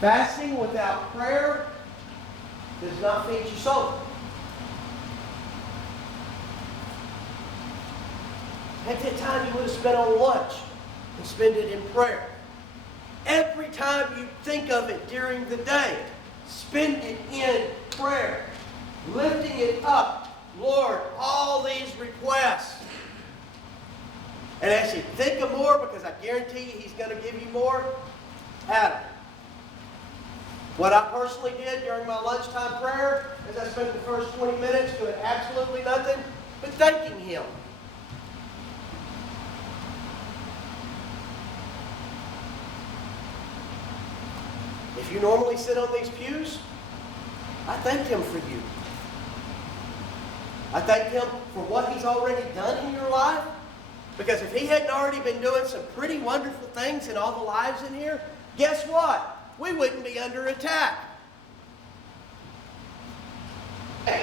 Fasting without prayer does not feed your soul. Take that time you would have spent on lunch and spend it in prayer. Every time you think of it during the day, spend it in prayer. Lifting it up. Lord, all these requests. And as you think of more, because I guarantee you He's going to give you more, add them. What I personally did during my lunchtime prayer is I spent the first 20 minutes doing absolutely nothing but thanking Him. If you normally sit on these pews, I thank Him for you. I thank Him for what He's already done in your life. Because if He hadn't already been doing some pretty wonderful things in all the lives in here, guess what? We wouldn't be under attack. But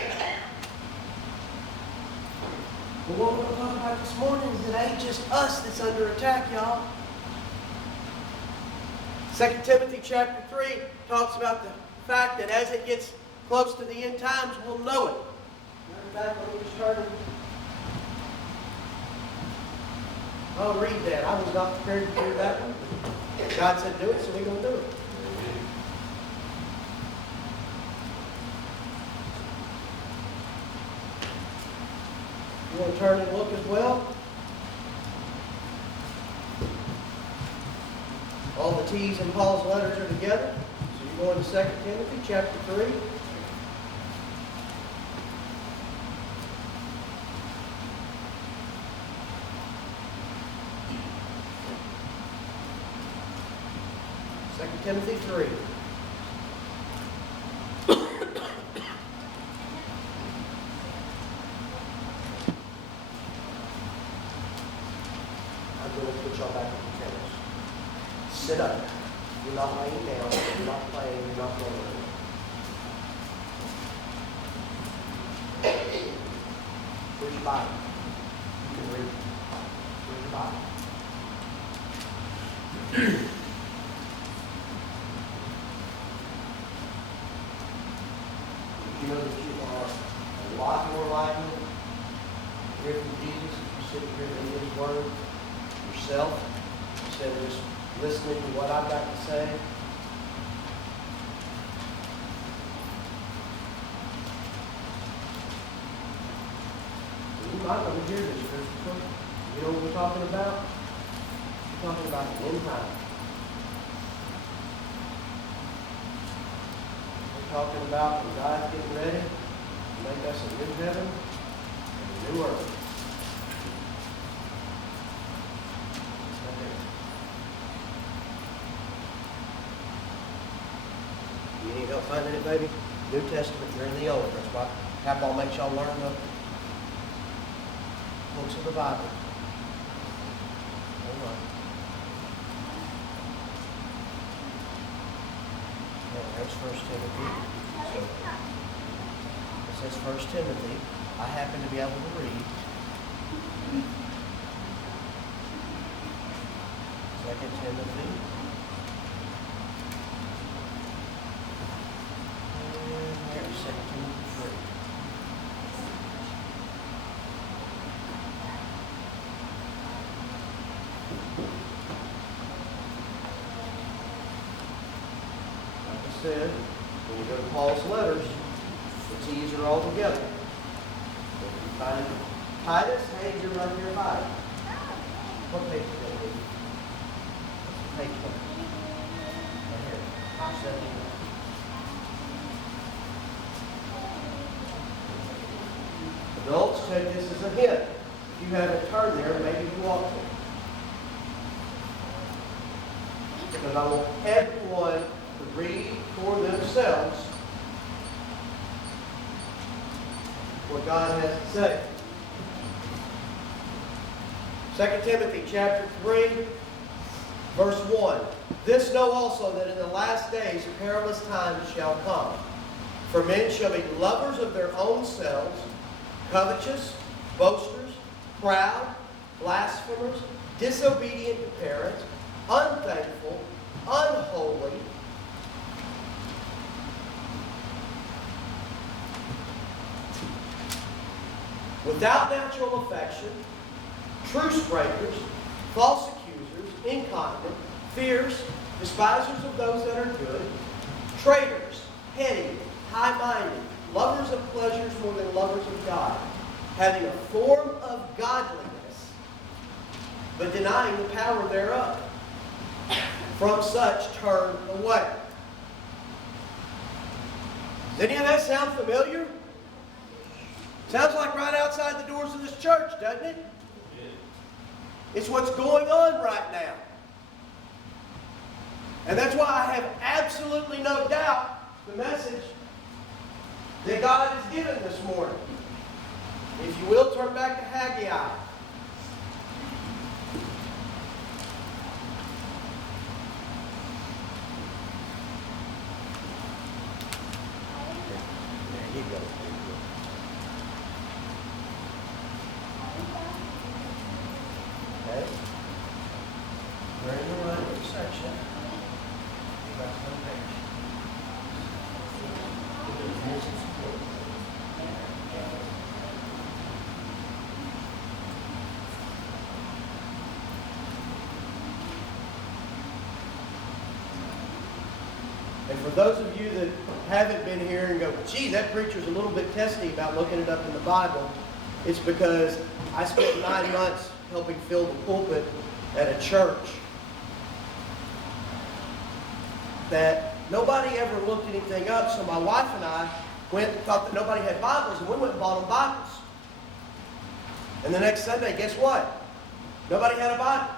what we're going to talk about this morning is it ain't just us that's under attack, y'all. 2 Timothy chapter 3 talks about the fact that as it gets close to the end times, we'll know it. Matter of fact, let me just turn it. I'll read that. I was not prepared to do that one. God said do it, so we're going to do it. You want to turn and look as well? All the T's in Paul's letters are together. So you're going to 2 Timothy chapter 3. Timothy 3. I'm going to put y'all back on the chairs. Sit up. You're not laying down. You're not playing. You're not going anywhere. Where's your Bible? You can read. Where's your Bible? You know that you are a lot more likely to hear from Jesus if you sit here and read His Word yourself instead of just listening to what I've got to say. You might want to hear this, Christopher. You know what we're talking about? We're talking about the end time. Talking about when God's getting ready to make us a new heaven and a new earth. Right there. You need help finding it, baby? New Testament, you're in the Old. That's why Papaw makes y'all learn the books of the Bible. All right. There's 1 Timothy. So, it says 1 Timothy. I happen to be able to read. 2 Timothy. And there's 2 Timothy 3. Said, when you go to Paul's letters, the T's are all together. If you find Titus, hey, you're right here by it. What page is that? Page 1. Right here. 79. Adults, take this as a hint. If you haven't turned there, maybe you ought to. Because I want everyone to read for themselves what God has to say. 2 Timothy chapter 3, verse 1. This know also that in the last days perilous times shall come. For men shall be lovers of their own selves, covetous, boasters, proud, blasphemers, disobedient to parents, unthankful, unholy, without natural affection, truce breakers, false accusers, incontinent, fierce, despisers of those that are good, traitors, heady, high-minded, lovers of pleasures more than lovers of God, having a form of godliness, but denying the power thereof. From such turn away. Does any of that sound familiar? Sounds like right outside the doors of this church, doesn't it? It's what's going on right now. And that's why I have absolutely no doubt the message that God has given this morning. If you will, turn back to Haggai. There you go. Okay. We're in the right section. That's one page. And for those of you that haven't been here and go, gee, that preacher's a little bit testy about looking it up in the Bible, it's because I spent 9 months helping fill the pulpit at a church that nobody ever looked anything up. So my wife and I went and thought that nobody had Bibles, and we went and bought them Bibles. And the next Sunday, guess what? Nobody had a Bible.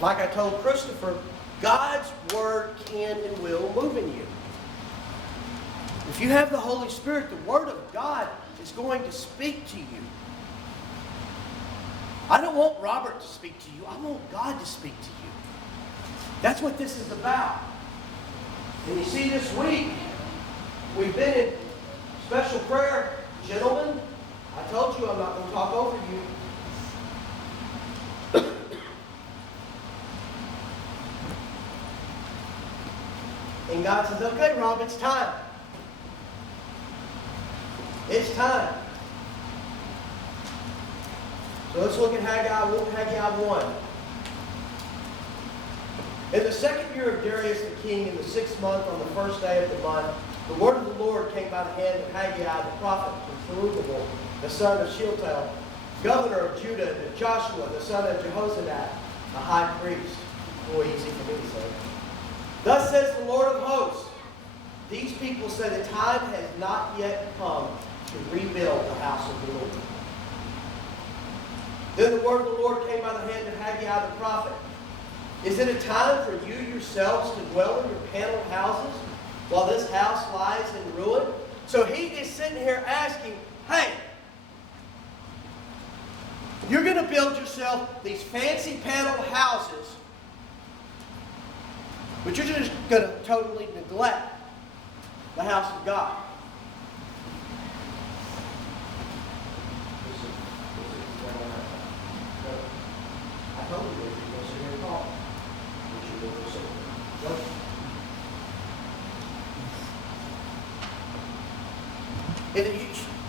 Like I told Christopher, God's Word can and will move in you. If you have the Holy Spirit, the Word of God is going to speak to you. I don't want Robert to speak to you. I want God to speak to you. That's what this is about. And you see, this week, we've been in special prayer. Gentlemen, I told you I'm not going to talk over you. And God says, okay, Rob, it's time. It's time. So let's look at Haggai 1. In the second year of Darius the king, in the 6th month, on the first day of the month, the word of the Lord came by the hand of Haggai the prophet to Zerubbabel, the son of Shealtiel, governor of Judah, to Joshua, the son of Jehozadak, the high priest. Boy, easy for me to say. Thus says the Lord of hosts, these people say the time has not yet come to rebuild the house of the Lord. Then the word of the Lord came by the hand of Haggai the prophet. Is it a time for you yourselves to dwell in your paneled houses while this house lies in ruin? So he is sitting here asking, hey, you're going to build yourself these fancy paneled houses, but you're just going to totally neglect the house of God. I told you if you're going to sit here and talk, you should go to sit.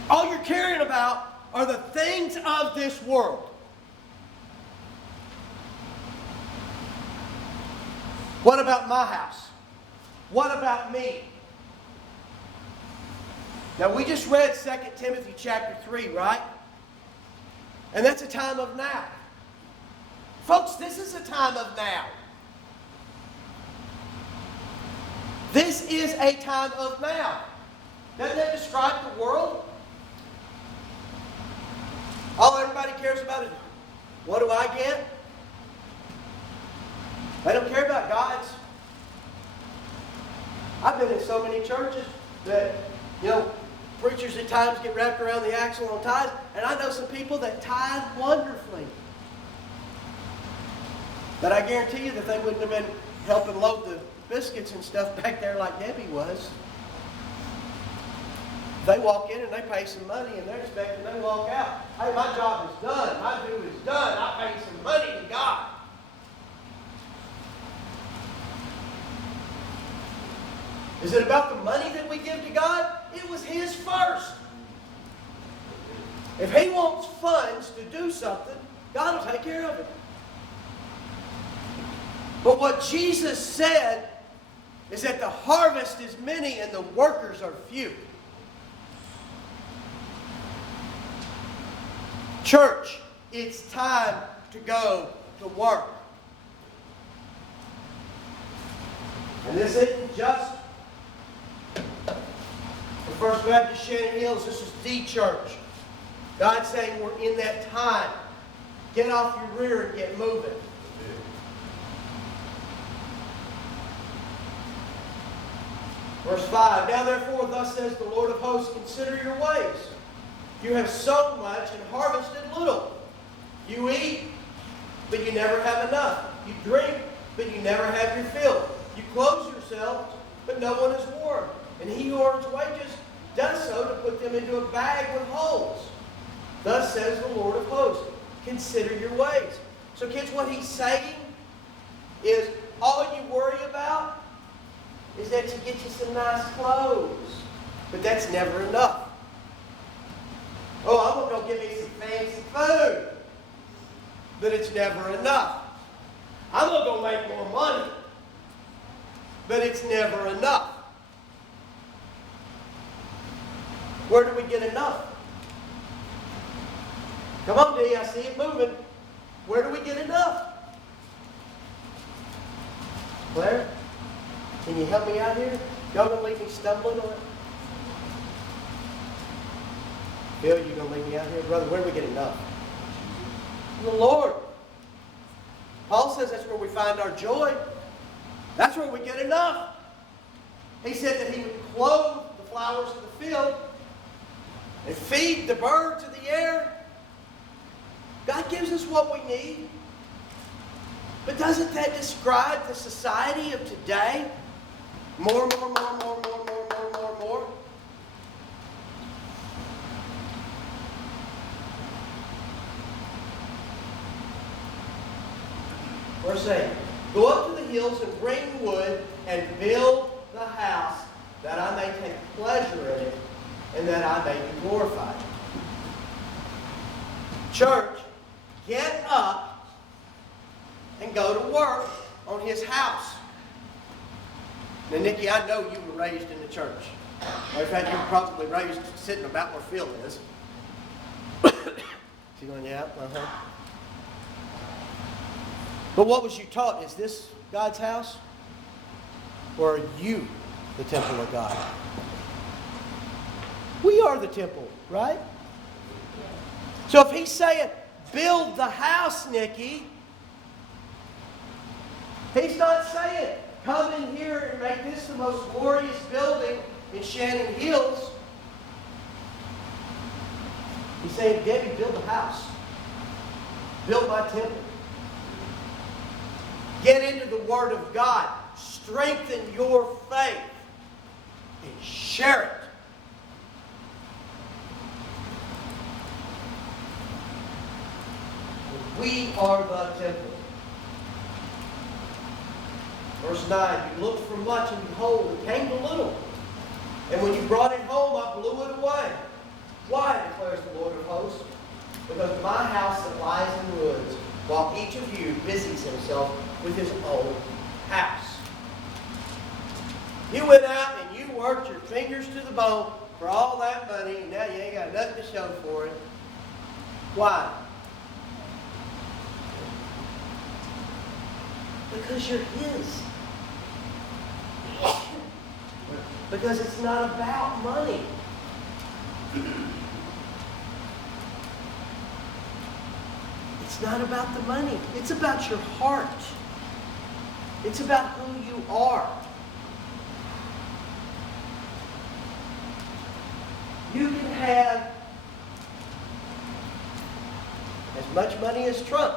All you're caring about are the things of this world. What about my house? What about me? Now, we just read 2 Timothy chapter 3, right? And that's a time of now. Folks, this is a time of now. This is a time of now. Doesn't that describe the world? All everybody cares about is, what do I get? They don't care about God's. I've been in so many churches that, preachers at times get wrapped around the axle on tithes, and I know some people that tithe wonderfully. But I guarantee you that they wouldn't have been helping load the biscuits and stuff back there like Debbie was. They walk in and they pay some money and they're expecting they walk out. Hey, my job is done. My due is done. I paid some money to God. Is it about the money that we give to God? It was His first. If He wants funds to do something, God will take care of it. But what Jesus said is that the harvest is many and the workers are few. Church, it's time to go to work. And this isn't just the First Baptist Shannon Hills. This is the church. God's saying we're in that time. Get off your rear and get moving. Verse 5, now therefore, thus says the Lord of hosts, consider your ways. You have sown much and harvested little. You eat, but you never have enough. You drink, but you never have your fill. You clothe yourselves, but no one is warm. And he who earns wages does so to put them into a bag with holes. Thus says the Lord of hosts, consider your ways. So kids, what he's saying is all you worry about is that you get you some nice clothes. But that's never enough. Oh, I'm going to go get me some fancy food. But it's never enough. I'm going to go make more money. But it's never enough. Where do we get enough? Come on, D, I see it moving. Where do we get enough? Claire, can you help me out here? Y'all going to leave me stumbling on it? Bill, you going to leave me out here? Brother, where do we get enough? The Lord. Paul says that's where we find our joy. That's where we get enough. He said that he would clothe the flowers of the field and feed the birds of the air. God gives us what we need. But doesn't that describe the society of today? More. Verse 8. Go up to the hills and bring wood and build the house, that I may take pleasure in it and that I may be glorified. Church, get up and go to work on His house. Now, Nikki, I know you were raised in the church. Matter of fact, you were probably raised sitting about where Phil is. She going, yeah, But what was you taught? Is this God's house? Or are you the temple of God? We are the temple, right? So if He's saying, build the house, Nikki, He's not saying, come in here and make this the most glorious building in Shannon Hills. He's saying, Debbie, build the house. Build my temple. Get into the Word of God. Strengthen your faith. And share it. We are the temple. Verse 9, you looked for much, and behold, it came to little. And when you brought it home, I blew it away. Why, declares the Lord of hosts? Because my house that lies in ruins, while each of you busies himself with his own house. You went out and you worked your fingers to the bone for all that money, and now you ain't got nothing to show for it. Why? Because you're His. Because it's not about money. It's not about the money. It's about your heart. It's about who you are. You can have as much money as Trump.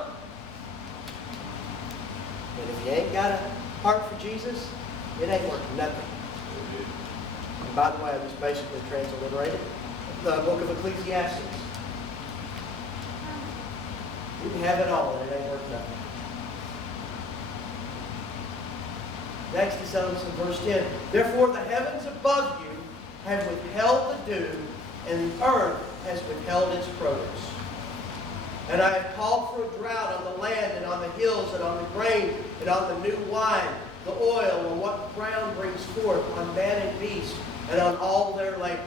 And if you ain't got a heart for Jesus, it ain't worth nothing. And by the way, I just basically transliterated the book of Ecclesiastes. You can have it all, and it ain't worth nothing. Next he tells us in verse 10, therefore the heavens above you have withheld the dew, and the earth has withheld its produce. And I have called for a drought on the land and on the hills and on the grain and on the new wine, the oil, and what the ground brings forth, on man and beast, and on all their labors.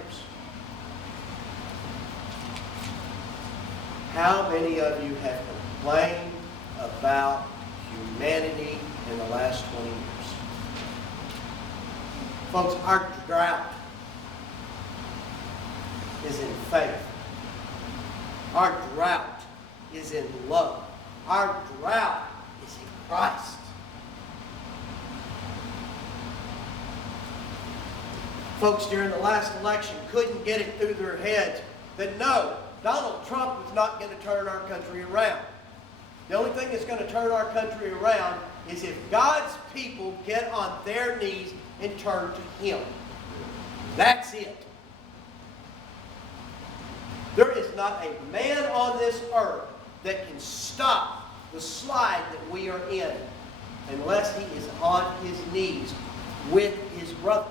How many of you have complained about humanity in the last 20 years? Folks, our drought is in faith. Our drought is in love. Our drought is in Christ. Folks during the last election couldn't get it through their heads that no, Donald Trump was not going to turn our country around. The only thing that's going to turn our country around is if God's people get on their knees and turn to Him. That's it. There is not a man on this earth that can stop the slide that we are in unless he is on his knees with his brothers.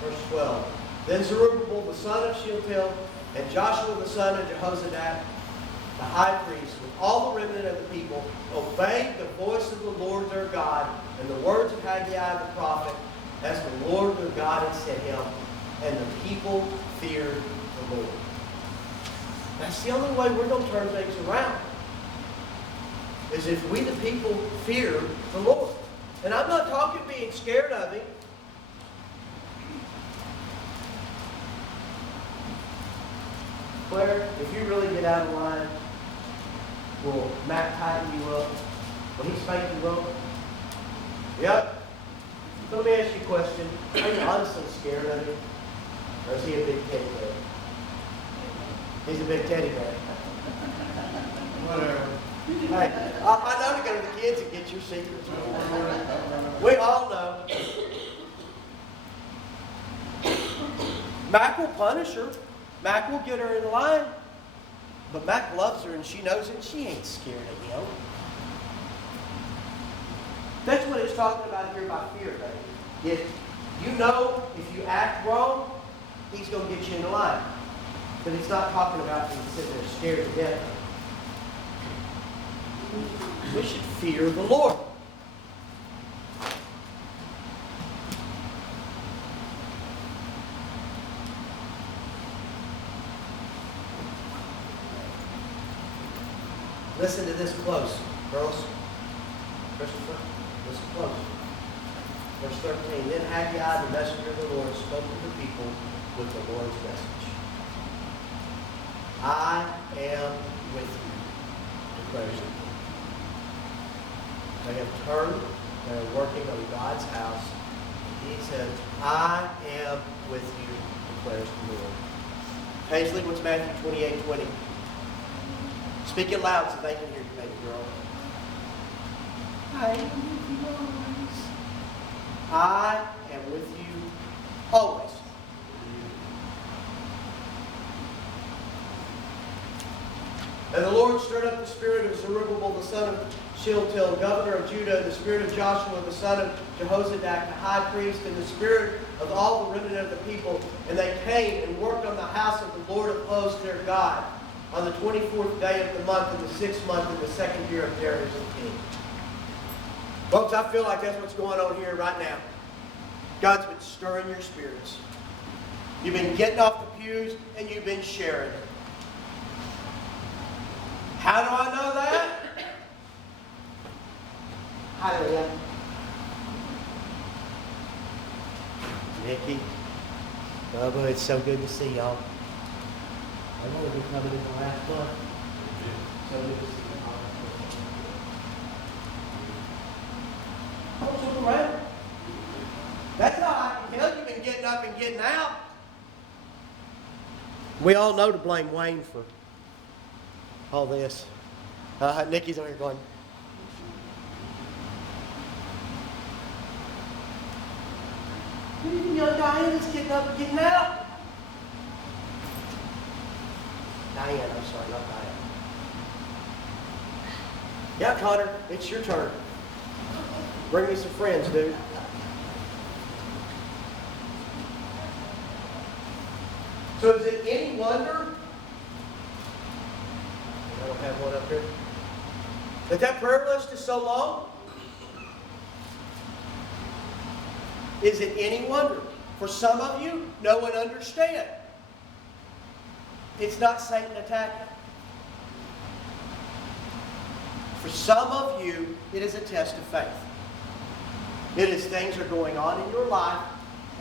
Verse 12. Then Zerubbabel the son of Shealtiel and Joshua the son of Jehozadak, the high priest, with all the remnant of the people, obeyed the voice of the Lord their God and the words of Haggai the prophet, as the Lord their God had sent him, and the people feared the Lord. That's the only way we're going to turn things around, is if we the people fear the Lord. And I'm not talking being scared of Him. Claire, if you really get out of line, will Matt tighten you up? Will he spank you up? Yep. So let me ask you a question. Are you honestly scared of him? Or is he a big teddy bear? He's a big teddy bear. Whatever. Hey, I know to go to the kids and get your secrets. We all know. Mac will punish her. Mac will get her in line. But Mac loves her and she knows it. She ain't scared of him. That's what it's talking about here by fear, baby. If you know if you act wrong, he's going to get you in line. But he's not talking about you sitting there scared to death. We should fear the Lord. Listen to this close, girls. Christopher, listen close. Verse 13. Then Haggai, the messenger of the Lord, spoke to the people with the Lord's message. I am with you, declares the Lord. They have turned, they are working on God's house. And He says, I am with you, declares the Lord. Paisley, what's Matthew 28:20? Speak it loud so they can hear you, baby girl. I am with you always. I am with you always. And the Lord stirred up the spirit of Zerubbabel, the son of Shealtiel, governor of Judah, and the spirit of Joshua, the son of Jehozadak, the high priest, and the spirit of all the remnant of the people. And they came and worked on the house of the Lord of hosts, their God, on the 24th day of the month, in the 6th month, in the 2nd year of Darius the king. Folks, I feel like that's what's going on here right now. God's been stirring your spirits. You've been getting off the pews and you've been sharing it. How do I know that? Hallelujah. Nikki, Bubba, it's so good to see y'all. I've only been coming in the last month. So good to see y'all. Don't look around. That's how I can tell you've been getting up and getting out. We all know to blame Wayne for all this. Nikki's over here going. But even young Diana's getting up and getting out. Diane, I'm sorry, not Diane. Yeah, Connor, it's your turn. Bring me some friends, dude. So is it any wonder, I don't have one up here, that prayer list is so long? Is it any wonder? For some of you, no one understands. It's not Satan attacking. For some of you, it is a test of faith. It is things are going on in your life,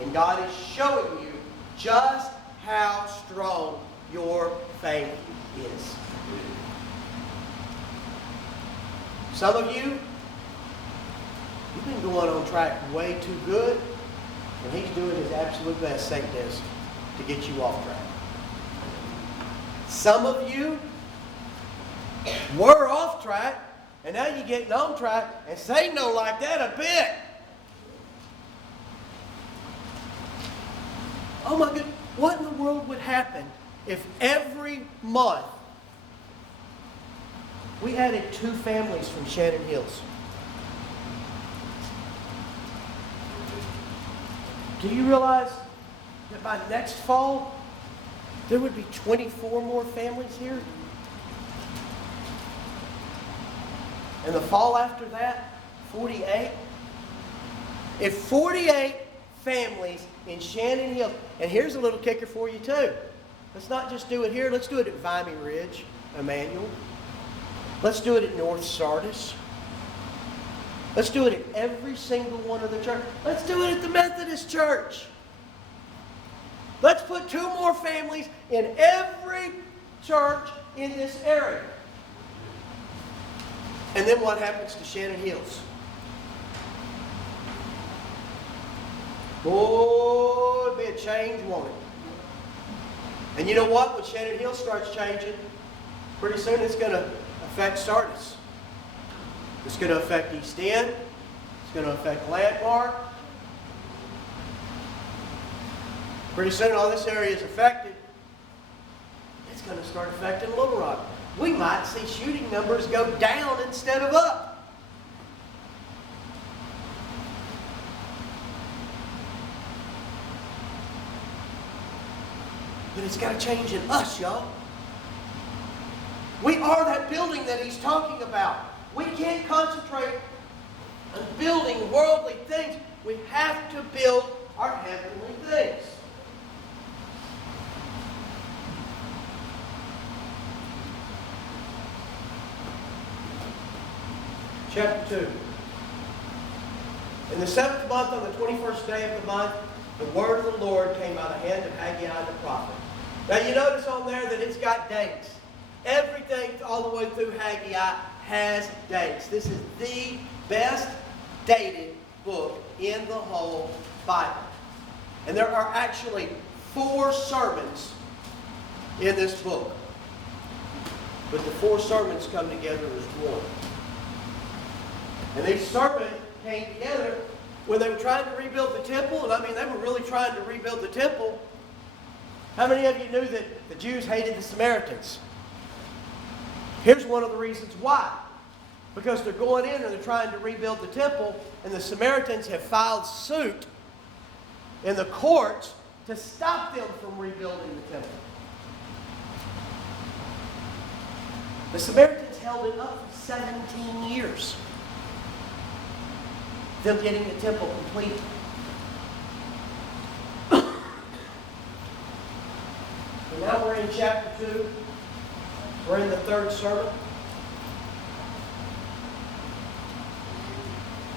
and God is showing you just how strong your faith is. Some of you, you've been going on track way too good, and he's doing his absolute best, Satan is, to get you off track. Some of you were off track, and now you're getting on track, and Satan don't like that a bit. Oh my goodness, what in the world would happen if every month we added 2 families from Shannon Hills? Do you realize that by next fall, there would be 24 more families here? And the fall after that, 48? If 48 families in Shannon Hills, and here's a little kicker for you too. Let's not just do it here. Let's do it at Vimy Ridge, Emmanuel. Let's do it at North Sardis. Let's do it at every single one of the churches. Let's do it at the Methodist Church. Let's put 2 more families in every church in this area. And then what happens to Shannon Hills? Oh, it'd be a changed woman. And you know what? When Shannon Hills starts changing, pretty soon it's going to affect Sardis. It's going to affect East End. It's going to affect Landmark. Pretty soon all this area is affected. It's going to start affecting Little Rock. We might see shooting numbers go down instead of up. But it's got to change in us, y'all. We are that building that he's talking about. We can't concentrate on building worldly things. We have to build our heavenly things. Chapter 2. In the 7th month, on the 21st day of the month, the word of the Lord came by the hand of Haggai the prophet. Now you notice on there that it's got dates. Everything all the way through Haggai has dates. This is the best dated book in the whole Bible. And there are actually 4 sermons in this book. But the 4 sermons come together as one. And these sermons came together when they were trying to rebuild the temple. And I mean, they were really trying to rebuild the temple. How many of you knew that the Jews hated the Samaritans? Here's one of the reasons why. Because they're going in and they're trying to rebuild the temple, and the Samaritans have filed suit in the courts to stop them from rebuilding the temple. The Samaritans held it up for 17 years. Them getting the temple completed. And now we're in chapter 2. We're in the 3rd sermon.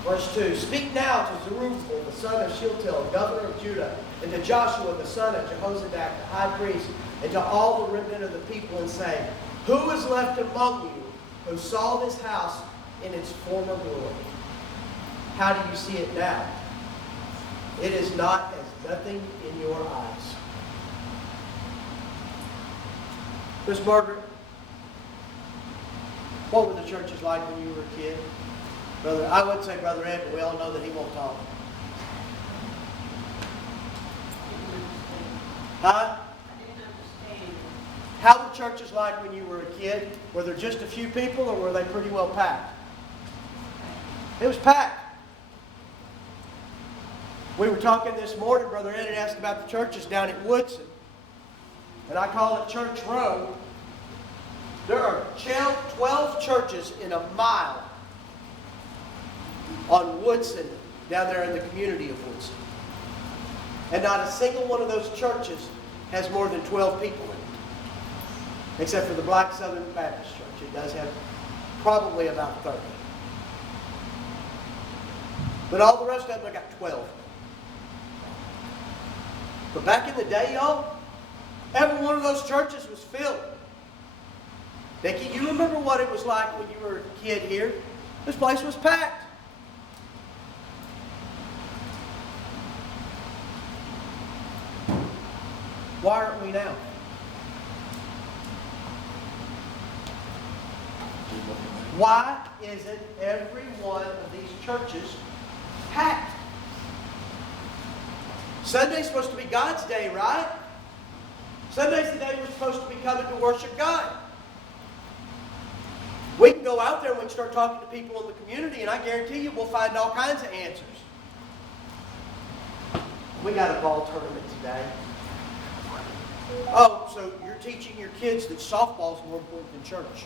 Verse 2. Speak now to Zerubbabel, the son of Shealtiel, governor of Judah, and to Joshua, the son of Jehozadak, the high priest, and to all the remnant of the people, and say, who is left among you who saw this house in its former glory? How do you see it now? It is not as nothing in your eyes. Miss Margaret, what were the churches like when you were a kid? Brother, I would say Brother Ed, but we all know that he won't talk. Huh? How were churches like when you were a kid? Were there just a few people or were they pretty well packed? It was packed. We were talking this morning, Brother Ed had asked about the churches down at Woodson. And I call it Church Road. There are 12 churches in a mile on Woodson, down there in the community of Woodson. And not a single one of those churches has more than 12 people in it. Except for the Black Southern Baptist Church. It does have probably about 30. But all the rest of them got 12. But back in the day, y'all, every one of those churches was filled. Becky, you remember what it was like when you were a kid here? This place was packed. Why aren't we now? Why isn't every one of these churches packed? Sunday's supposed to be God's day, right? Sunday's the day we're supposed to be coming to worship God. We can go out there and we can start talking to people in the community, and I guarantee you we'll find all kinds of answers. We got a ball tournament today. Oh, so you're teaching your kids that softball's more important than church.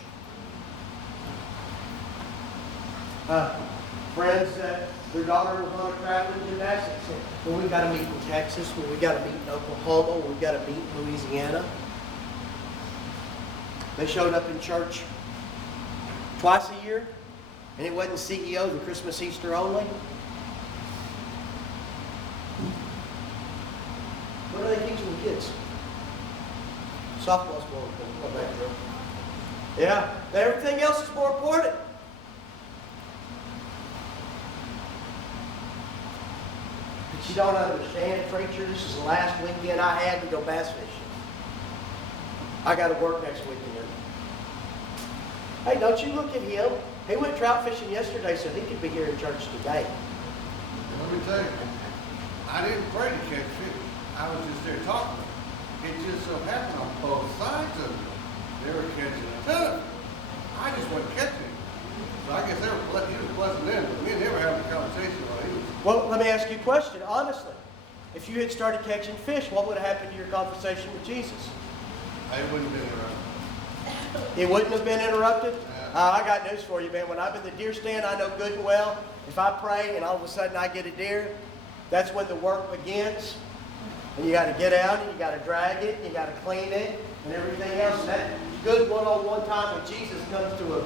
Friends that their daughter was on a traveling gymnastics team. Well, we got to meet in Texas. Well, we got to meet in Oklahoma. Well, we got to meet in Louisiana. They showed up in church twice a year, and it wasn't CEO, the Christmas, Easter only. What are they teaching the kids? Softball's more important. Yeah, everything else is more important. But you don't understand, preacher. This is the last weekend I had to go bass fishing. I got to work next weekend. Hey, don't you look at him. He went trout fishing yesterday, so he could be here in church today. Let me tell you, I didn't pray to catch fish. I was just there talking. It just so happened on both sides of it, they were catching a ton of it. I just wasn't catching it. So I guess he was blessing them, but me and they were having a conversation while he was. Well, let me ask you a question, honestly. If you had started catching fish, what would have happened to your conversation with Jesus? I wouldn't have been around. It wouldn't have been interrupted? Yeah. I got news for you, man. When I'm in the deer stand, I know good and well, if I pray and all of a sudden I get a deer, that's when the work begins. And you got to get out and you got to drag it, and you got to clean it, and everything else. And that good one-on-one time with Jesus comes to an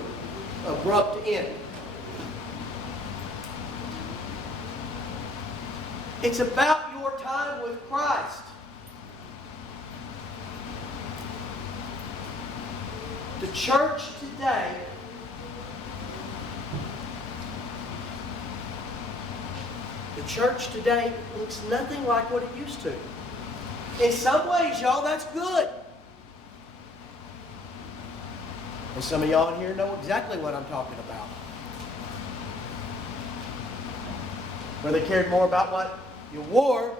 abrupt end. It's about your time with Christ. The church today looks nothing like what it used to. In some ways, y'all, that's good. And some of y'all in here know exactly what I'm talking about. Where they cared more about what you wore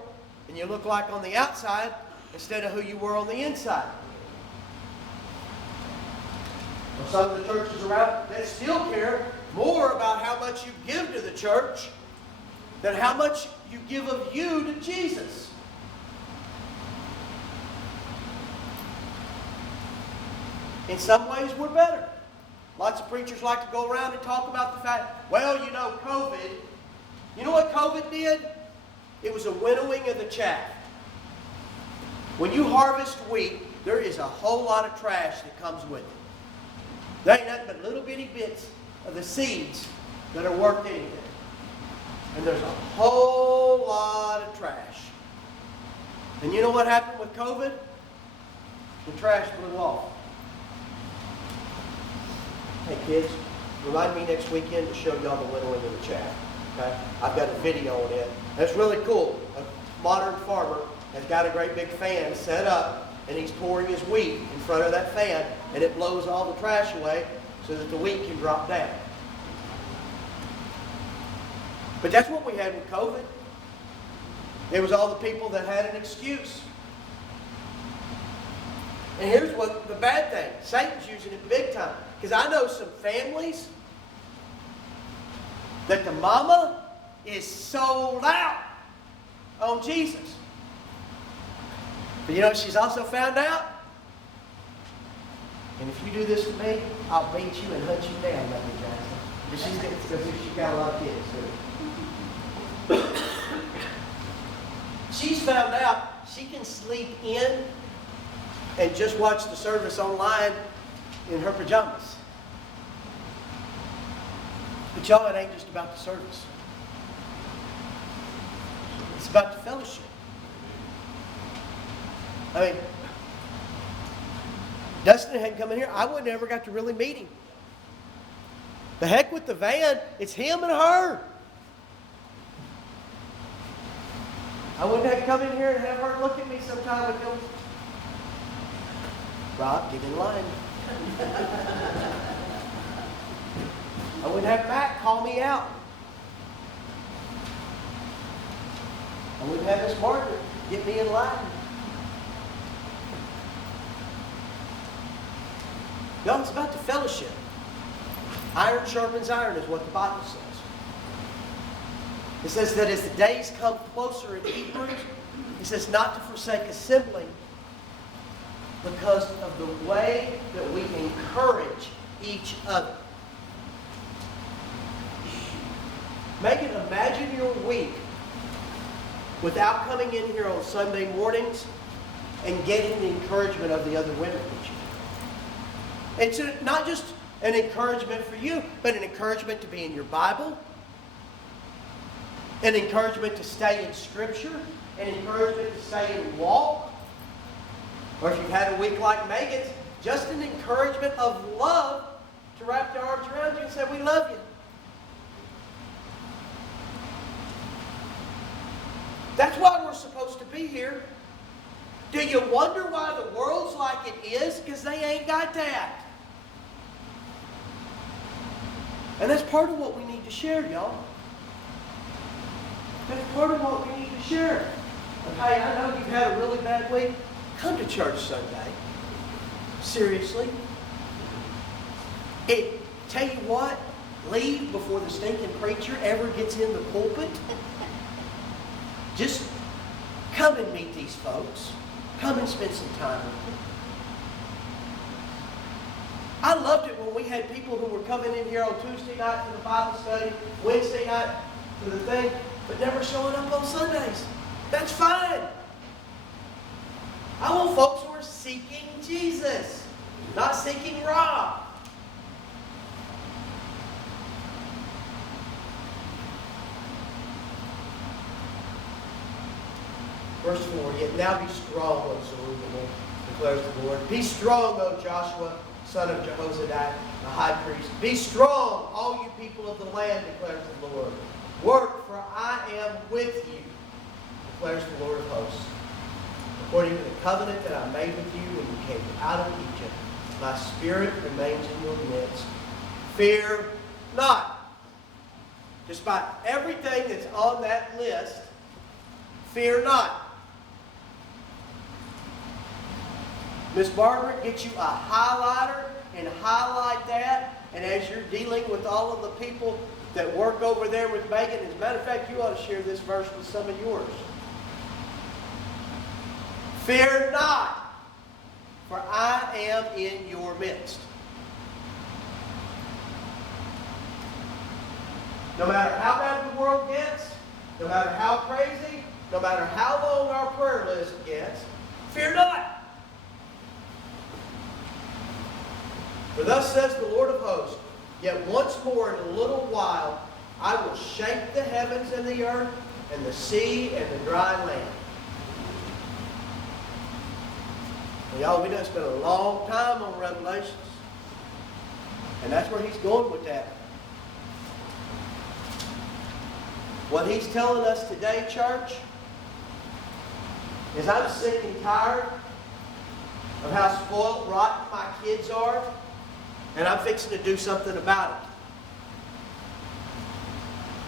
and you look like on the outside instead of who you were on the inside. Well, some of the churches around that still care more about how much you give to the church than how much you give of you to Jesus. In some ways, we're better. Lots of preachers like to go around and talk about the fact, well, you know, COVID. You know what COVID did? It was a winnowing of the chaff. When you harvest wheat, there is a whole lot of trash that comes with it. There ain't nothing but little bitty bits of the seeds that are worth anything. And there's a whole lot of trash. And you know what happened with COVID? The trash blew off. Hey kids, remind me next weekend to show y'all the winnowing of the chaff. Okay? I've got a video on it. That's really cool. A modern farmer has got a great big fan set up, and he's pouring his wheat in front of that fan, and it blows all the trash away so that the wheat can drop down. But that's what we had with COVID. It was all the people that had an excuse. And here's what the bad thing. Satan's using it big time. Because I know some families that the mama is sold out on Jesus. But you know what she's also found out? And if you do this to me, I'll beat you and hunt you down, Lady Jackson. Because she's got a lot of kids, too. She's found out she can sleep in and just watch the service online in her pajamas. But y'all, it ain't just about the service. It's about the fellowship. I mean, Dustin hadn't come in here, I would never got to really meet him. The heck with the van, it's him and her. I wouldn't have to come in here and have her look at me sometime and go, Rob, get in line. I wouldn't have Matt call me out. I wouldn't have Miss Margaret get me in line. No, it's about the fellowship. Iron sharpens iron is what the Bible says. It says that as the days come closer in Hebrews, it says not to forsake assembling because of the way that we encourage each other. Megan, imagine your week without coming in here on Sunday mornings and getting the encouragement of the other women that you do. It's not just an encouragement for you, but an encouragement to be in your Bible, an encouragement to stay in Scripture, an encouragement to stay in walk. Or if you've had a week like Megan's, just an encouragement of love to wrap their arms around you and say, we love you. That's why we're supposed to be here. Do you wonder why the world's like it is? Because they ain't got that. And that's part of what we need to share, y'all. That's part of what we need to share. Okay, I know you've had a really bad week. Come to church Sunday. Seriously. Tell you what, leave before the stinking preacher ever gets in the pulpit. Just come and meet these folks. Come and spend some time with them. I loved it when we had people who were coming in here on Tuesday night for the Bible study, Wednesday night for the thing, but never showing up on Sundays. That's fine. I want folks who are seeking Jesus, not seeking Rob. Verse 4, yet now be strong, O Zerubbabel, declares the Lord. Be strong, O Joshua, son of Jehozadak, the high priest. Be strong, all you people of the land, declares the Lord. Work, for I am with you, declares the Lord of hosts. According to the covenant that I made with you when you came out of Egypt, my spirit remains in your midst. Fear not. Despite everything that's on that list, fear not. Miss Margaret, get you a highlighter and highlight that. And as you're dealing with all of the people that work over there with Megan, as a matter of fact, you ought to share this verse with some of yours. Fear not, for I am in your midst. No matter how bad the world gets, no matter how crazy, no matter how long our prayer list gets, fear not. For thus says the Lord of hosts, yet once more in a little while I will shake the heavens and the earth and the sea and the dry land. Well, y'all, we done spent a long time on Revelations. And that's where he's going with that. What he's telling us today, church, is I'm sick and tired of how spoiled, rotten my kids are, and I'm fixing to do something about it.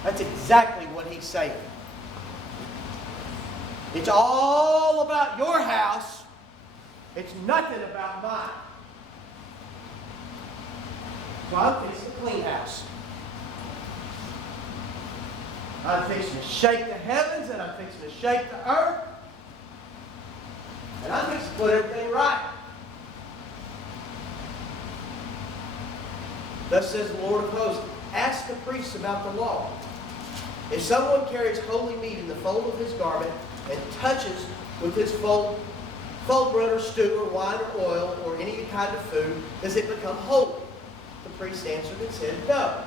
That's exactly what he's saying. It's all about your house It's nothing about mine. So I'm fixing to clean house. I'm fixing to shake the heavens and I'm fixing to shake the earth. And I'm fixing to put everything right. Thus says the Lord of hosts, ask the priests about the law. If someone carries holy meat in the fold of his garment and touches with his fold bread or stew or wine or oil or any kind of food, does it become holy? The priest answered and said, no.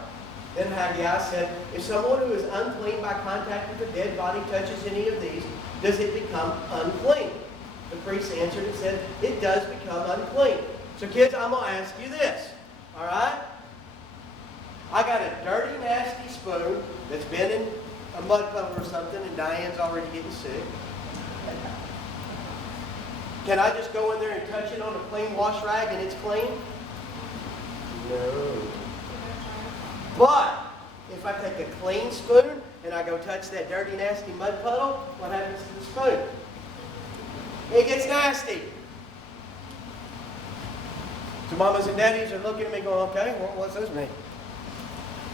Then Haggai said, if someone who is unclean by contact with a dead body touches any of these, does it become unclean? The priest answered and said, it does become unclean. So kids, I'm going to ask you this, all right? I got a dirty, nasty spoon that's been in a mud puddle or something, and Diane's already getting sick. Can I just go in there and touch it on a clean wash rag and it's clean? No. But if I take a clean spoon and I go touch that dirty, nasty mud puddle, what happens to the spoon? It gets nasty. So mamas and daddies are looking at me going, okay, well, what's this mean?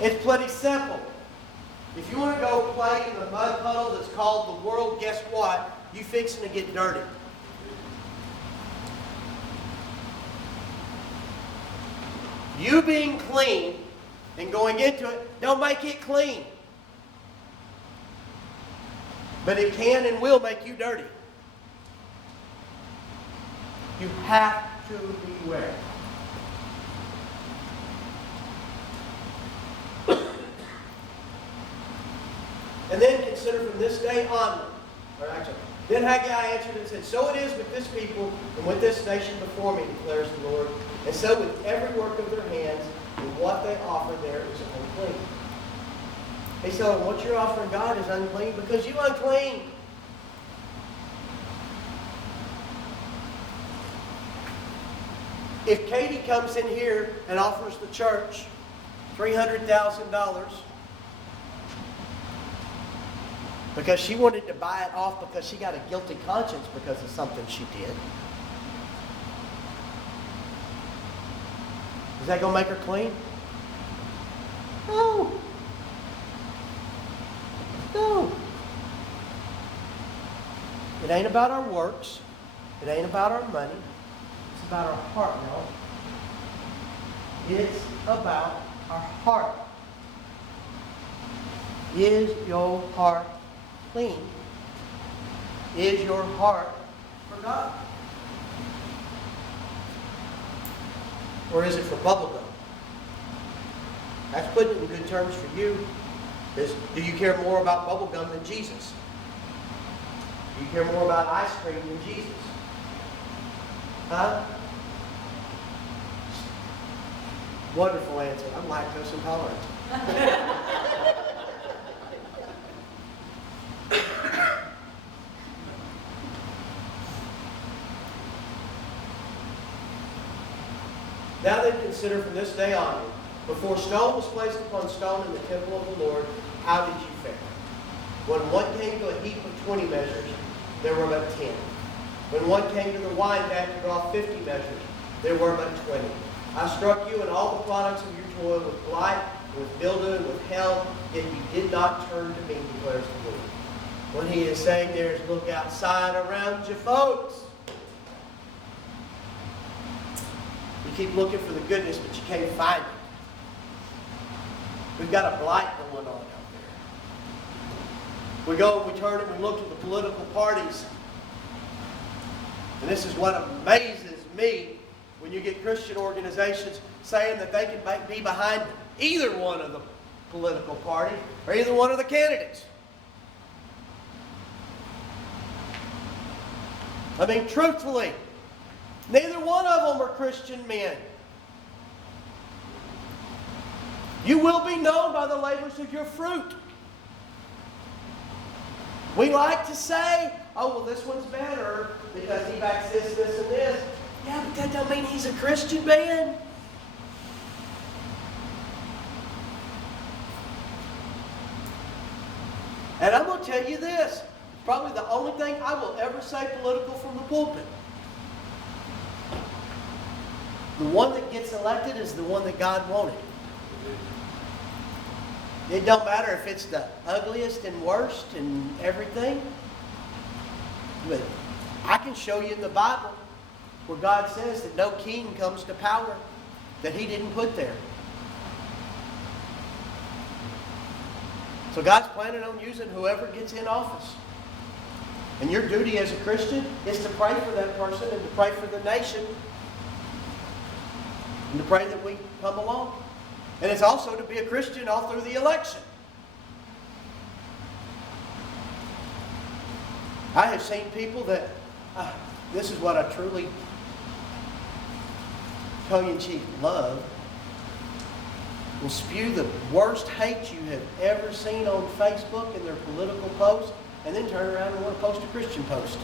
It's pretty simple. If you want to go play in the mud puddle that's called the world, guess what? You fixing to get dirty. You being clean and going into it don't make it clean. But it can and will make you dirty. You have to beware. And then consider from this day onward. Or actually, then Haggai answered and said, so it is with this people and with this nation before me, declares the Lord. And so with every work of their hands and what they offer there is unclean. He said, what you're offering God is unclean because you're unclean. If Katie comes in here and offers the church $300,000 because she wanted to buy it off because she got a guilty conscience because of something she did, is that going to make her clean? No. No. It ain't about our works. It ain't about our money. It's about our heart now. It's about our heart. Is your heart clean? Is your heart for God? Or is it for bubblegum? That's putting it in good terms for you. Do you care more about bubblegum than Jesus? Do you care more about ice cream than Jesus? Huh? Wonderful answer. I'm lactose intolerant. Now then consider from this day onward, before stone was placed upon stone in the temple of the Lord, how did you fare? When one came to a heap of 20 measures, there were but 10. When one came to the wine vat to draw 50 measures, there were but 20. I struck you and all the products of your toil with blight, with mildew, and with hail, yet you did not turn to me, declares the Lord. What he is saying there is look outside around you, folks. You keep looking for the goodness, but you can't find it. We've got a blight going on out there. We go and we turn and we look at the political parties. And this is what amazes me when you get Christian organizations saying that they can be behind either one of the political party or either one of the candidates. I mean, truthfully, neither one of them are Christian men. You will be known by the labors of your fruit. We like to say, oh, well, this one's better because he backs this, this, and this. Yeah, but that don't mean he's a Christian man. And I'm going to tell you this. Probably the only thing I will ever say political from the pulpit. The one that gets elected is the one that God wanted. It don't matter if it's the ugliest and worst and everything. But I can show you in the Bible where God says that no king comes to power that He didn't put there. So God's planning on using whoever gets in office. And your duty as a Christian is to pray for that person and to pray for the nation. And to pray that we come along. And it's also to be a Christian all through the election. I have seen people that, this is what I truly, tongue-in-cheek, love, will spew the worst hate you have ever seen on Facebook in their political posts, and then turn around and want to post a Christian post.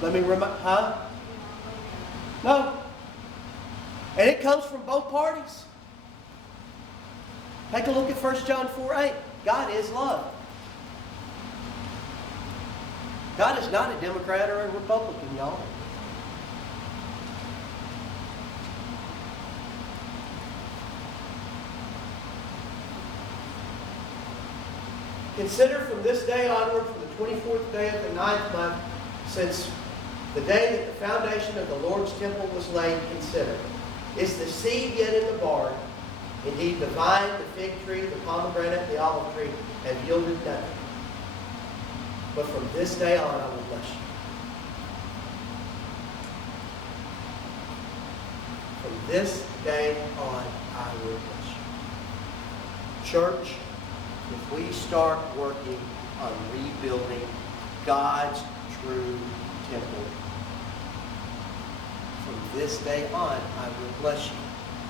Let me remind, No. And it comes from both parties. Take a look at 1 John 4:8. God is love. God is not a Democrat or a Republican, y'all. Consider from this day onward, from the 24th day of the 9th month, since the day that the foundation of the Lord's temple was laid, consider. Is the seed yet in the barn? Indeed, the vine, the fig tree, the pomegranate, the olive tree have yielded nothing. But from this day on, I will bless you. From this day on, I will bless you. Church, if we start working on rebuilding God's true temple, from this day on, I will bless you.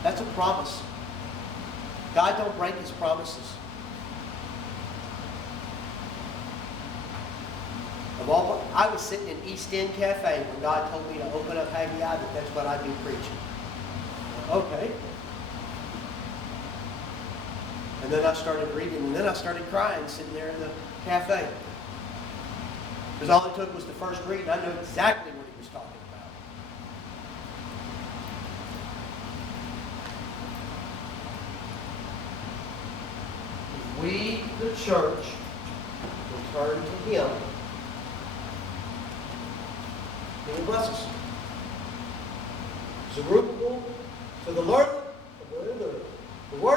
That's a promise. God don't break His promises. I was sitting in East End Cafe when God told me to open up Haggai, that's what I'd be preaching. Okay. And then I started reading, and then I started crying sitting there in the cafe. Because all it took was the first read, and I knew exactly what He was talking about. If we, the church, will turn to Him, He will bless us. Zerubbabel, so the word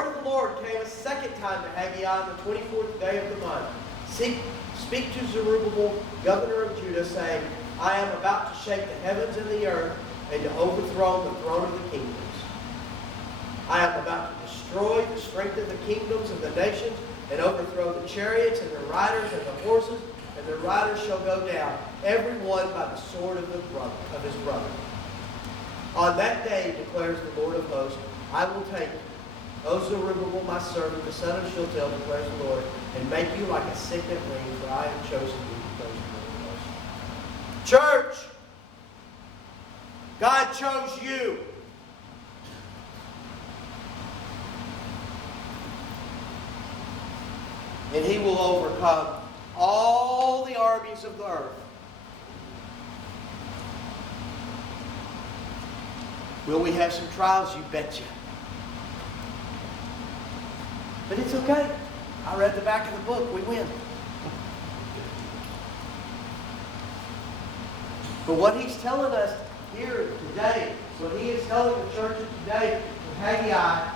of the Lord came a second time to Haggai on the 24th day of the month. Speak to Zerubbabel, governor of Judah, saying, I am about to shake the heavens and the earth, and to overthrow the throne of the kingdoms. I am about to destroy the strength of the kingdoms of the nations, and overthrow the chariots and the riders and the horses, and the riders shall go down, every one by the sword of his brother. On that day, declares the Lord of hosts, I will take O Zerubbabel, my servant, the son of Shealtiel, declares the Lord, and make you like a signet ring, for I have chosen you, declares the Lord of hosts. Church, God chose you. And He will overcome all the armies of the earth. Will we have some trials? You betcha. But it's okay. I read the back of the book. We win. But what He's telling us here today, what He is telling the church today in Haggai,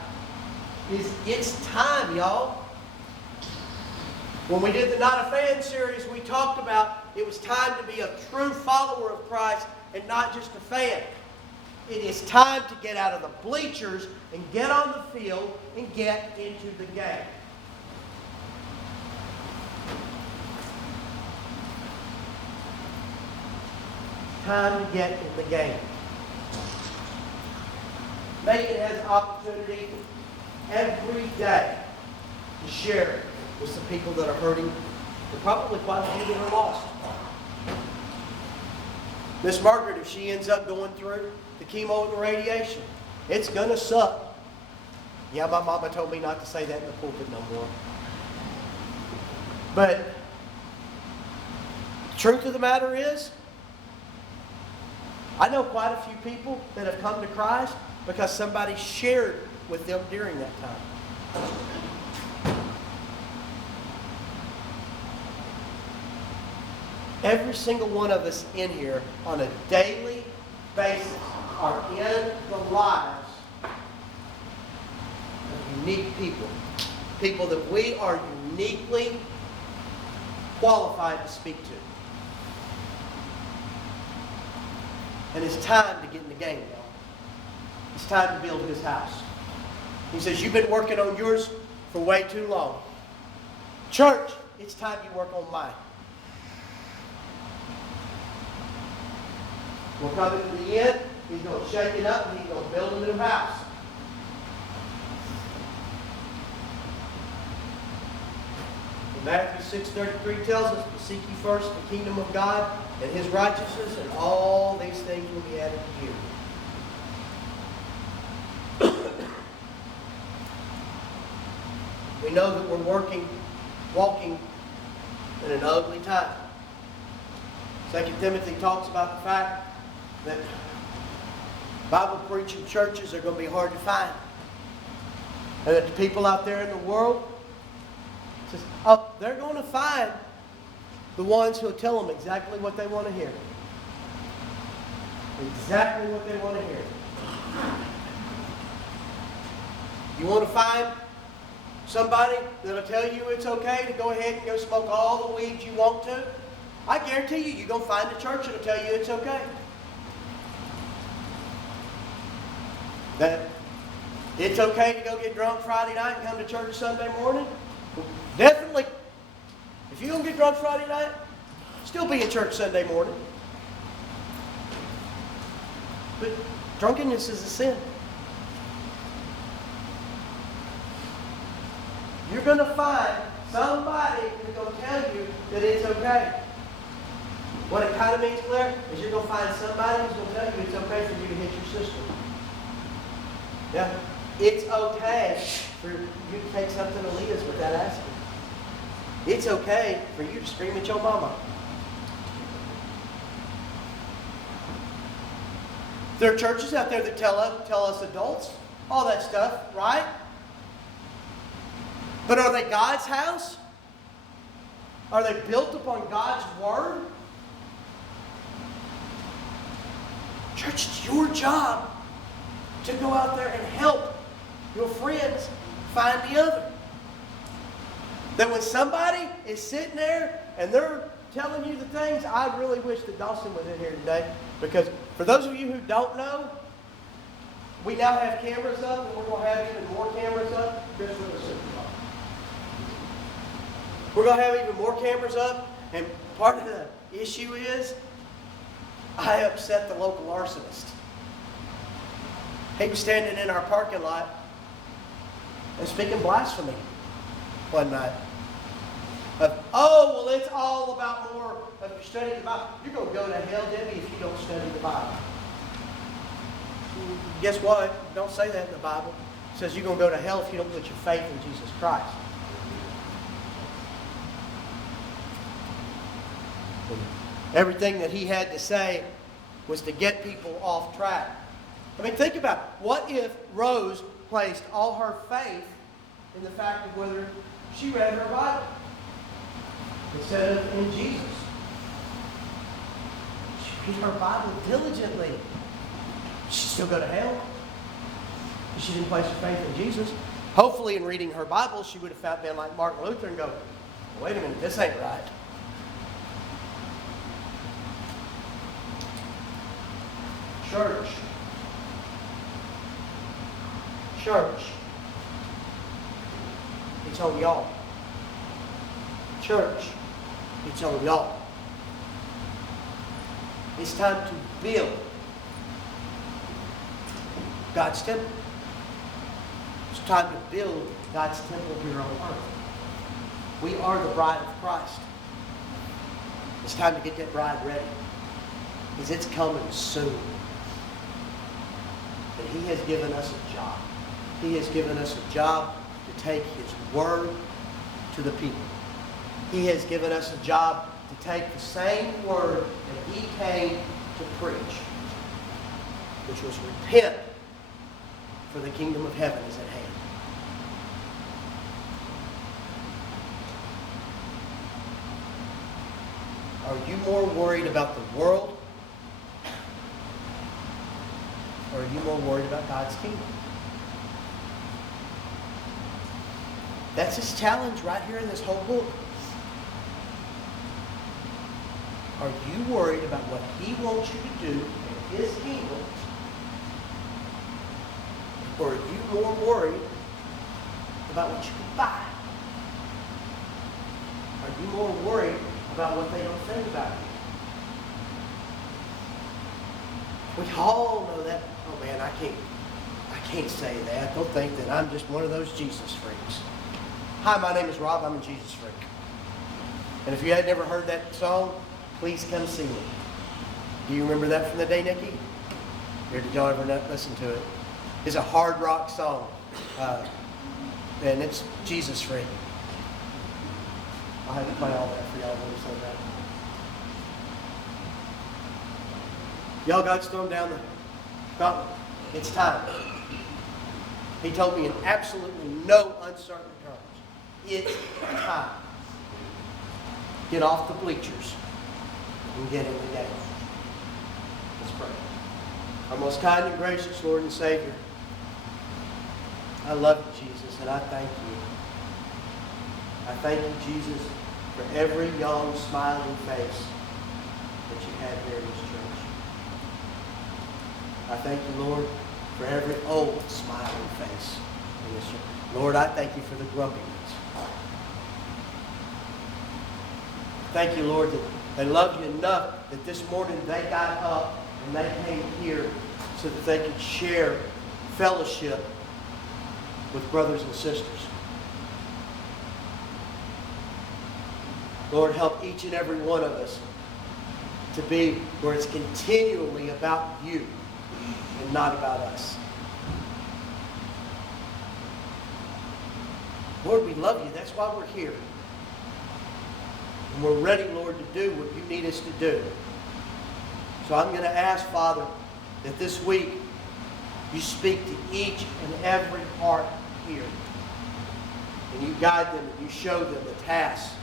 is it's time, y'all. When we did the Not a Fan series, we talked about it was time to be a true follower of Christ and not just a fan. It is time to get out of the bleachers and get on the field and get into the game. Time to get in the game. Megan has an opportunity every day to share with some people that are hurting. There are probably quite a few that are lost. Miss Margaret, if she ends up going through the chemo and the radiation, it's going to suck. Yeah, my mama told me not to say that in the pulpit no more. But the truth of the matter is, I know quite a few people that have come to Christ because somebody shared with them during that time. Every single one of us in here on a daily basis are in the lives of unique people. People that we are uniquely qualified to speak to. And it's time to get in the game, y'all. It's time to build His house. He says, you've been working on yours for way too long. Church, it's time you work on mine. We're coming to the end. He's going to shake it up and He's going to build a new house. Matthew 6:33 tells us to seek ye first the kingdom of God and His righteousness, and all these things will be added to you. We know that we're walking in an ugly time. 2 Timothy talks about the fact that Bible preaching churches are going to be hard to find. And that the people out there in the world, says, oh, they're going to find the ones who will tell them exactly what they want to hear. Exactly what they want to hear. You want to find somebody that'll tell you it's okay to go ahead and go smoke all the weeds you want to? I guarantee you, you're going to find a church that'll tell you it's okay. That it's okay to go get drunk Friday night and come to church Sunday morning? Definitely. If you're going to get drunk Friday night, still be in church Sunday morning. But drunkenness is a sin. You're going to find somebody who's going to tell you that it's okay. What it kind of means, Claire, is you're going to find somebody who's going to tell you it's okay for you to hit your sister. Yeah, it's okay for you to take something to Leah's without asking. It's okay for you to scream at your mama. There are churches out there that tell us adults all that stuff, right? But are they God's house? Are they built upon God's Word? Church, it's your job to go out there and help your friends find the other. That when somebody is sitting there and they're telling you the things, I really wish that Dawson was in here today. Because for those of you who don't know, we now have cameras up, and we're going to have even more cameras up. Chris, we're going to sit there. We're going to have even more cameras up, and part of the issue is I upset the local arsonist. He was standing in our parking lot and speaking blasphemy one night. Oh, well, it's all about more of you studying the Bible. You're going to go to hell, Debbie, if you don't study the Bible. Guess what? Don't say that in the Bible. It says you're going to go to hell if you don't put your faith in Jesus Christ. Everything that he had to say was to get people off track. I mean, think about it. What if Rose placed all her faith in the fact of whether she read her Bible instead of in Jesus? She read her Bible diligently. She'd still go to hell. She didn't place her faith in Jesus. Hopefully, in reading her Bible, she would have been like Martin Luther and go, wait a minute, this ain't right. Church. It's on y'all. Church. It's on y'all. It's time to build God's temple. It's time to build God's temple here on earth. We are the bride of Christ. It's time to get that bride ready, because it's coming soon. And He has given us a job. He has given us a job to take His Word to the people. He has given us a job to take the same Word that He came to preach which was repent, for the kingdom of heaven is at hand. Are you more worried about the world? Or are you more worried about God's kingdom? That's his challenge right here in this whole book. Are you worried about what he wants you to do in his kingdom? Or are you more worried about what you can buy? Are you more worried about what they don't think about you? We all know that. Oh man, I can't say that. Don't think that I'm just one of those Jesus freaks. Hi, my name is Rob. I'm a Jesus freak. And if you had never heard that song, please come see me. Do you remember that from the day, Nikki? Or did y'all ever listen to it? It's a hard rock song. And it's Jesus freak. I'll have to play all that for y'all when we say that. Y'all got stormed down the gauntlet. It's time. He told me in absolutely no uncertain terms. It's time. Get off the bleachers and get in the game. Let's pray. Our most kind and gracious Lord and Savior, I love you, Jesus, and I thank you. I thank you, Jesus, for every young, smiling face that you have here in this church. I thank you, Lord, for every old, smiling face in this church. Lord, I thank you for the grumpy ones. Thank you, Lord, that they love you enough that this morning they got up and they came here so that they could share fellowship with brothers and sisters. Lord, help each and every one of us to be where it's continually about you and not about us. Lord, we love you. That's why we're here. And we're ready, Lord, to do what you need us to do. So I'm going to ask, Father, that this week you speak to each and every heart here. And you guide them and you show them the tasks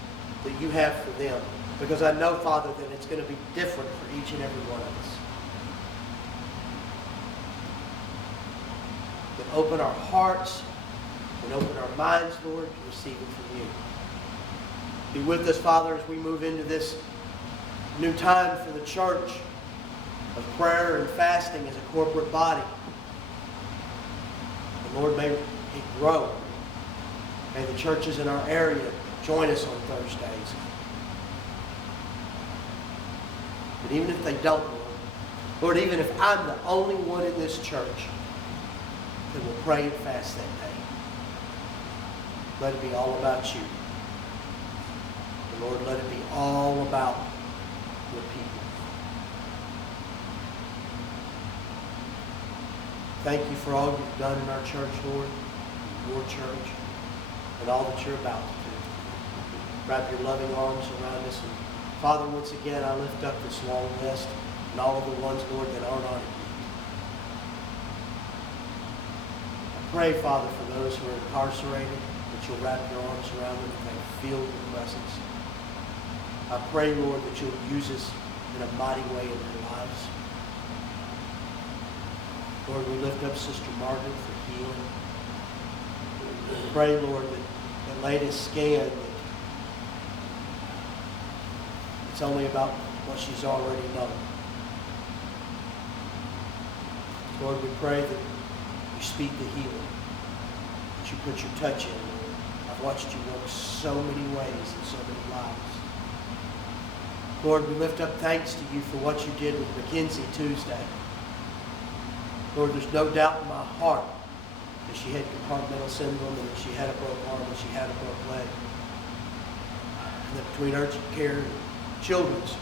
that you have for them. Because I know, Father, that it's going to be different for each and every one of us. That open our hearts and open our minds, Lord, to receive it from you. Be with us, Father, as we move into this new time for the church of prayer and fasting as a corporate body. And Lord, may it grow. May the churches in our area join us on Thursdays. But even if they don't, Lord, even if I'm the only one in this church that will pray and fast that day, let it be all about you. And Lord, let it be all about your people. Thank you for all you've done in our church, Lord, your church, and all that you're about to do. Wrap your loving arms around us. And Father, once again, I lift up this long list and all of the ones, Lord, that aren't on it. I pray, Father, for those who are incarcerated, that you'll wrap your arms around them and they feel your presence. I pray, Lord, that you'll use us in a mighty way in their lives. Lord, we lift up Sister Margaret for healing. We pray, Lord, that latest scan, that it's only about what she's already known. Lord, we pray that you speak the healing, that you put your touch in, Lord. I've watched you work so many ways in so many lives. Lord, we lift up thanks to you for what you did with Mackenzie Tuesday. Lord, there's no doubt in my heart that she had compartmental syndrome and that she had a broken arm and she had a broken leg. And that between urgent care and children's,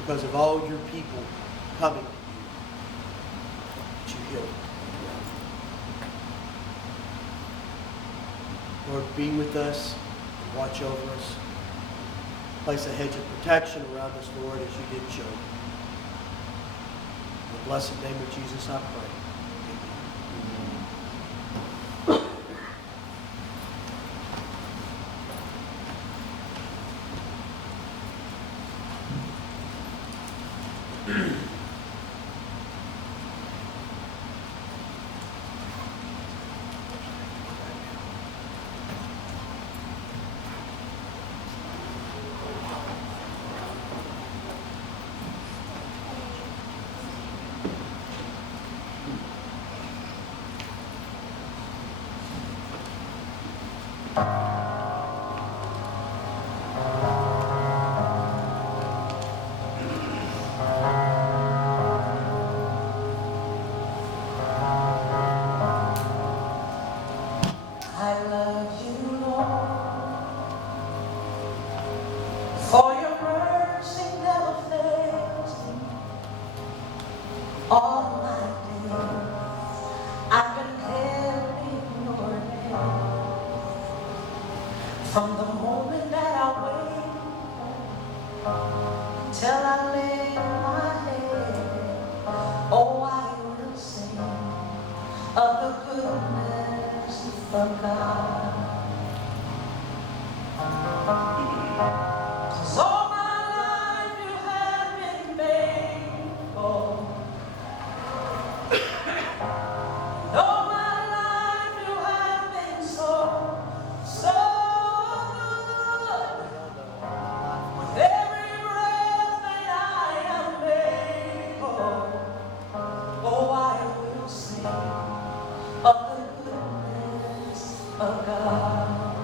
because of all your people coming to you, that you healed. Lord, be with us and watch over us. Place a hedge of protection around us, Lord, as you did Job. blessed name of Jesus I pray. I love you, Lord, for your mercy never fails me. All my days I've been held in your hand. From the moment that I wake till I lay my head, oh, I will sing of the goodness of God. 'Cause all my life you have been faithful. And all my life you have been so, so good. With every breath that I am able, oh, I will sing of the goodness of God.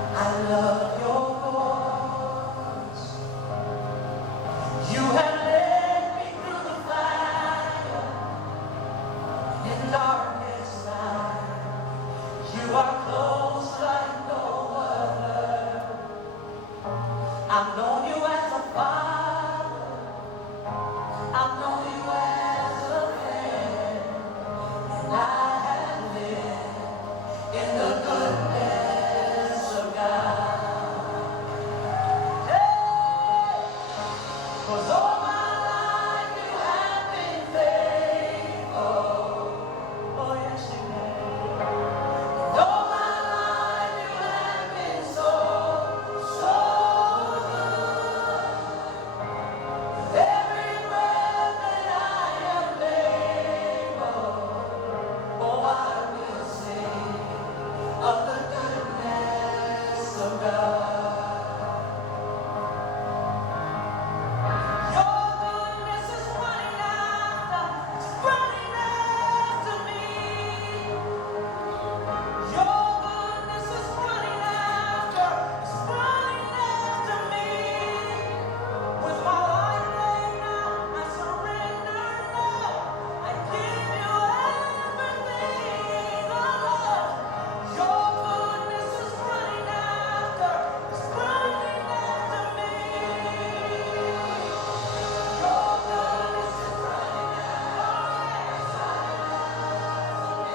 I love your voice. You have led me through the fire in darkest night. You are close like no other. I've known you as a father. I've known you as a friend. And I have lived in the goodness of God. Hey! 'Cause all my life you have been faithful. Oh, yes, you have. And all my life you have been so, so good. With every breath that I am able, oh, I will sing of the goodness of God. Your goodness is running after me. Your goodness is running after me. With my life laid down, I surrender now. I give you everything, oh Lord. Your goodness is running after me. Your goodness is running after me.